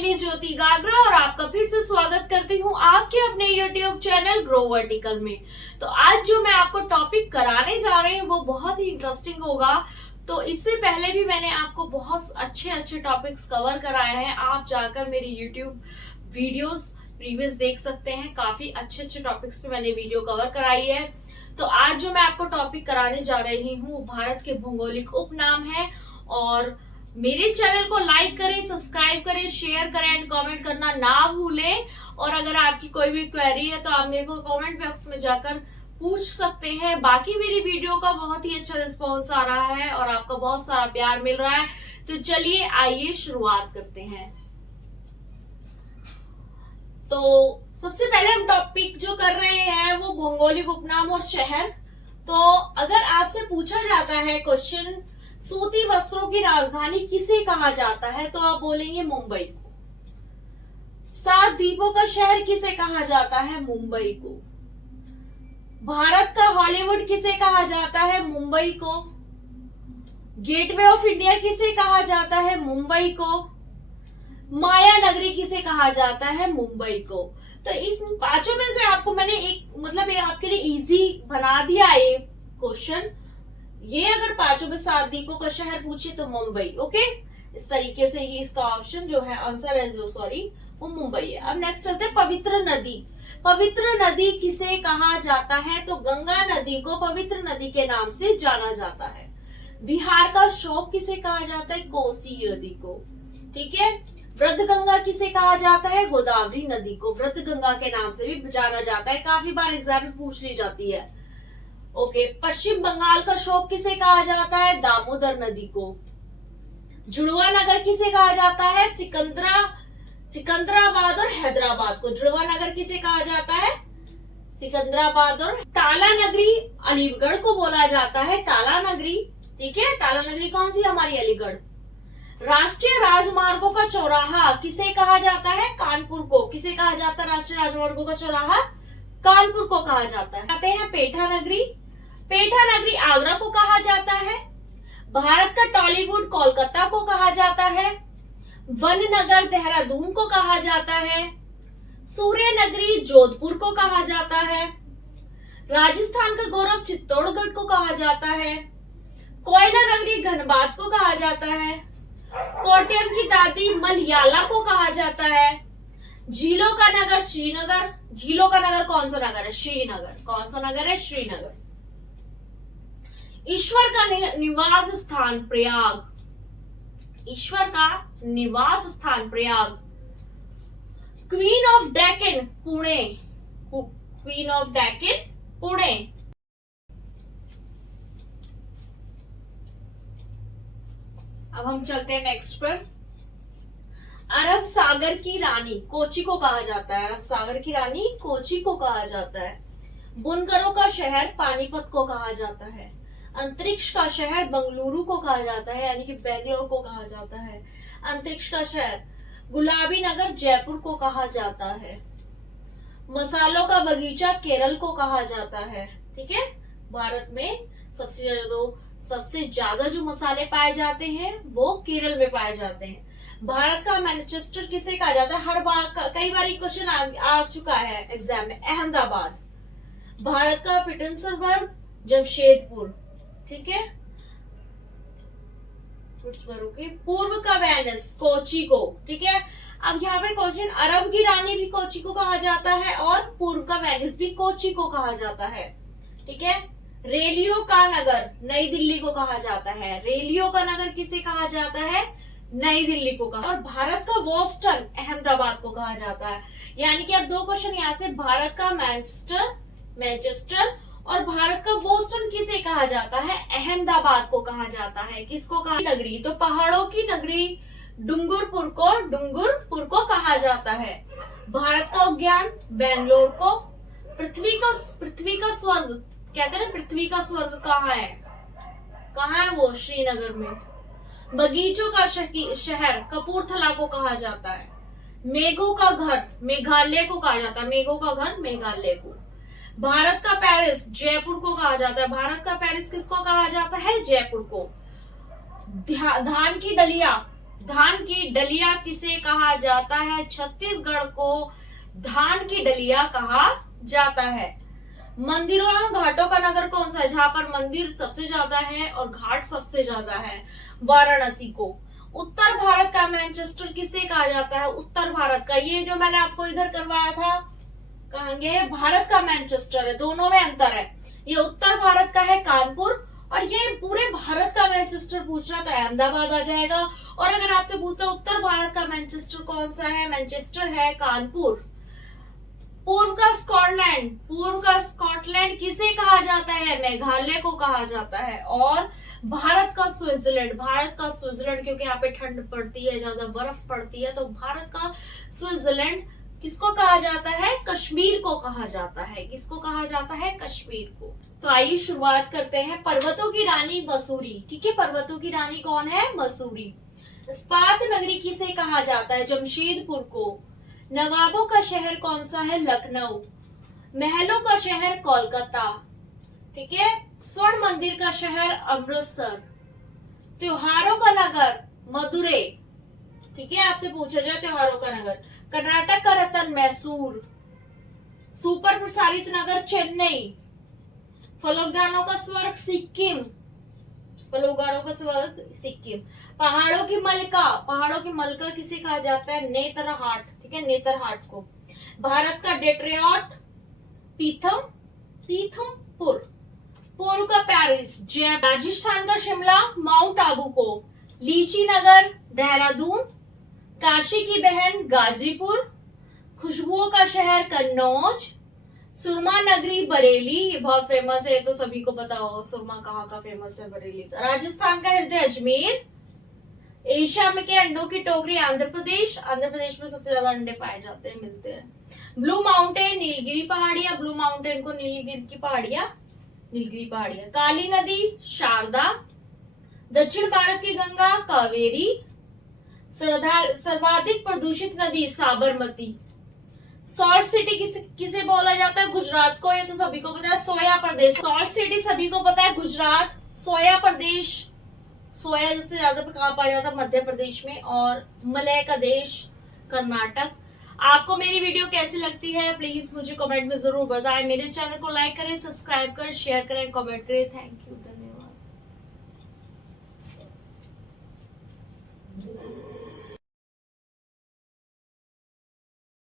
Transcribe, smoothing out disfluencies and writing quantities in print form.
Name is ज्योति गागरा और आपका फिर से स्वागत करती हूँ आपके अपने यूट्यूब चैनल ग्रो वर्टिकल में। तो आज जो मैं आपको टॉपिक कराने जा रही हूँ वो बहुत ही इंटरेस्टिंग होगा। तो इससे पहले भी मैंने आपको बहुत अच्छे अच्छे टॉपिक्स कवर कराए हैं, आप जाकर मेरी यूट्यूब वीडियोस प्रीवियस देख सकते हैं। काफी अच्छे अच्छे टॉपिक्स पे मैंने वीडियो कवर कराई है। तो आज जो मैं आपको टॉपिक कराने जा रही हूँ भारत के भौगोलिक उपनाम है। और मेरे चैनल को लाइक करें, सब्सक्राइब करें, शेयर करें एंड कमेंट करना ना भूलें। और अगर आपकी कोई भी क्वेरी है तो आप मेरे को कमेंट बॉक्स में जाकर पूछ सकते हैं। बाकी मेरी वीडियो का बहुत ही अच्छा रिस्पांस आ रहा है और आपका बहुत सारा प्यार मिल रहा है। तो चलिए आइए शुरुआत करते हैं। तो सबसे पहले हम टॉपिक जो कर रहे हैं वो भौगोलिक उपनाम और शहर। तो अगर आपसे पूछा जाता है क्वेश्चन, सूती वस्त्रों की राजधानी किसे कहा जाता है, तो आप बोलेंगे मुंबई को। 7 द्वीपों का शहर किसे कहा जाता है, मुंबई को। भारत का हॉलीवुड किसे कहा जाता है, मुंबई को। गेटवे ऑफ इंडिया किसे कहा जाता है, मुंबई को। माया नगरी किसे कहा जाता है, मुंबई को। तो इस पांचों में से आपको मैंने एक ये आपके लिए इजी बना दिया है ये क्वेश्चन। ये अगर पांचों में 7 द्वीपों का शहर पूछे तो मुंबई। ओके, इस तरीके से ये इसका ऑप्शन जो है आंसर है वो मुंबई है। अब नेक्स्ट चलते हैं पवित्र नदी। पवित्र नदी किसे कहा जाता है, तो गंगा नदी को पवित्र नदी के नाम से जाना जाता है। बिहार का शोक किसे कहा जाता है, कोसी नदी को। ठीक है। वृद्ध गंगा किसे कहा जाता है, गोदावरी नदी को वृद्ध गंगा के नाम से भी जाना जाता है। काफी बार एग्जाम में पूछ ली जाती है। ओके। पश्चिम बंगाल का शोक किसे कहा जाता है, दामोदर नदी को। जुड़वा नगर किसे कहा जाता है, सिकंदराबाद और हैदराबाद को। जुड़वा नगर किसे कहा जाता है, सिकंदराबाद और। ताला नगरी अलीगढ़ को बोला जाता है, ताला नगरी। ठीक है, ताला नगरी कौन सी, हमारी अलीगढ़। राष्ट्रीय राजमार्गों का चौराहा किसे कहा जाता है, कानपुर को। किसे कहा जाता है राष्ट्रीय राजमार्गों का चौराहा, कानपुर को कहा जाता है। आते हैं पेठा नगरी। पेठा नगरी आगरा को कहा जाता है। भारत का टॉलीवुड कोलकाता को कहा जाता है। वन नगर देहरादून को कहा जाता है। सूर्य नगरी जोधपुर को कहा जाता है। राजस्थान का गौरव चित्तौड़गढ़ को कहा जाता है। कोयला नगरी धनबाद को कहा जाता है। कोट्यम की दादी मलयाला को कहा जाता है। झीलों का नगर श्रीनगर। झीलों का नगर कौन सा नगर है, श्रीनगर। कौन सा नगर है, श्रीनगर। ईश्वर का निवास स्थान प्रयाग। ईश्वर का निवास स्थान Prayag. Queen of Deccan Pune. Queen of Deccan Pune. अब हम चलते हैं नेक्स्ट पर। अरब सागर की रानी कोची को कहा जाता है। अरब सागर की रानी कोची को कहा जाता है। बुनकरों का शहर पानीपत को कहा जाता है। अंतरिक्ष का शहर बंगलुरु को कहा जाता है, यानी कि बेंगलोर को कहा जाता है। अंतरिक्ष का शहर गुलाबी नगर जयपुर को कहा जाता है। मसालों का बगीचा केरल को कहा जाता है। ठीक है। भारत में सबसे ज्यादा जो मसाले पाए जाते हैं वो केरल में पाए जाते हैं। भारत का मैनचेस्टर किसे कहा जाता है, हर बार कई बार क्वेश्चन आ चुका है एग्जाम में, अहमदाबाद। भारत का पीटर्सबर्ग जमशेदपुर। ठीक है। पूर्व का वेनिस कोची को। ठीक है। अब यहाँ पर क्वेश्चन, अरब की रानी भी कोची को कहा जाता है और पूर्व का वेनिस भी कोची को कहा जाता है। ठीक है। रेलियो का नगर नई दिल्ली को कहा जाता है। रेलियो का नगर किसे कहा जाता है, नई दिल्ली को कहा। और भारत का बोस्टन अहमदाबाद को कहा जाता है। यानी कि अब 2 क्वेश्चन यहाँ से, भारत का मैनचेस्टर और भारत का बोस्टन किसे कहा जाता है, अहमदाबाद को कहा जाता है। किसको कहा, नगरी, तो पहाड़ों की नगरी डूंगरपुर को कहा जाता है। भारत का उद्यान बेंगलोर को। पृथ्वी का स्वर्ग कहते हैं, पृथ्वी का स्वर्ग कहाँ है वो, श्रीनगर में। बगीचों का शहर कपूरथला को कहा जाता है। मेघों का घर मेघालय को कहा जाता है। मेघों का घर मेघालय को। भारत का पेरिस जयपुर को कहा जाता है। भारत का पेरिस किसको कहा जाता है, जयपुर को। धान की डलिया धान की डलिया किसे कहा जाता है? छत्तीसगढ़ को धान की डलिया कहा जाता है। मंदिरों और घाटों का नगर कौन सा है? जहां पर मंदिर सबसे ज्यादा है और घाट सबसे ज्यादा है, वाराणसी को। उत्तर भारत का मैनचेस्टर किसे कहा जाता है? उत्तर भारत का, ये जो मैंने आपको इधर करवाया था, कहेंगे भारत का मैनचेस्टर है, दोनों में अंतर है। ये उत्तर भारत का है कानपुर, और ये पूरे भारत का मैनचेस्टर पूछना तो अहमदाबाद आ जाएगा। और अगर आपसे पूछता उत्तर भारत का मैनचेस्टर कौन सा है? मैनचेस्टर है कानपुर। पूर्व का स्कॉटलैंड, पूर्व का स्कॉटलैंड किसे कहा जाता है? मेघालय को कहा जाता है। और भारत का स्विट्जरलैंड, भारत का स्विट्जरलैंड, क्योंकि यहाँ पे ठंड पड़ती है, ज्यादा बर्फ पड़ती है, तो भारत का स्विट्जरलैंड किसको कहा जाता है? कश्मीर को कहा जाता है। किसको कहा जाता है? कश्मीर को। तो आइए शुरुआत करते हैं। पर्वतों की रानी मसूरी, ठीक है, पर्वतों की रानी कौन है? मसूरी। इस्पात नगरी किसे कहा जाता है? जमशेदपुर को। नवाबों का शहर कौन सा है? लखनऊ। महलों का शहर कोलकाता, ठीक है। स्वर्ण मंदिर का शहर अमृतसर। त्योहारों का नगर मदुरै, ठीक है, आपसे पूछा जाए त्योहारों का नगर। कर्नाटक का रतन मैसूर। सुपर प्रसारित नगर चेन्नई। फलोद्यानों का स्वर्ग सिक्किम, फलोद्यानों का स्वर्ग सिक्किम। पहाड़ों की मलका, पहाड़ों की मलका किसे कहा जाता है? नेतरहाट, ठीक है, नेतरहाट को। भारत का डेट्रियट पीथमपुर। पूर्व का पेरिस जय। राजस्थान का शिमला माउंट आबू को। लीची नगर देहरादून। काशी की बहन गाजीपुर। खुशबुओं का शहर कन्नौज। सुरमा नगरी बरेली, ये बहुत फेमस है, तो सभी को पता होगा सुरमा कहाँ का फेमस है, बरेली का। राजस्थान का हृदय अजमेर। एशिया में के अंडों की टोकरी आंध्र प्रदेश, आंध्र प्रदेश में सबसे ज्यादा अंडे पाए जाते हैं, मिलते हैं। ब्लू माउंटेन नीलगिरी पहाड़ियां, ब्लू माउंटेन को नीलगिरी की पहाड़ियां, नीलगिरी पहाड़ियां। काली नदी शारदा। दक्षिण भारत की गंगा कावेरी। सर्वाधिक प्रदूषित नदी साबरमती। सॉल्ट सिटी किसे बोला जाता है? गुजरात को, ये तो सभी को पता है। सोया प्रदेश, सॉल्ट सिटी सभी को पता है गुजरात। सोया प्रदेश, सोया सबसे ज्यादा कहाँ पाया जाता है? मध्य प्रदेश में। और मलय का देश कर्नाटक। आपको मेरी वीडियो कैसी लगती है प्लीज मुझे कमेंट में जरूर बताएं। मेरे चैनल को लाइक करें, सब्सक्राइब करें, शेयर करें, कमेंट करें। Thank you.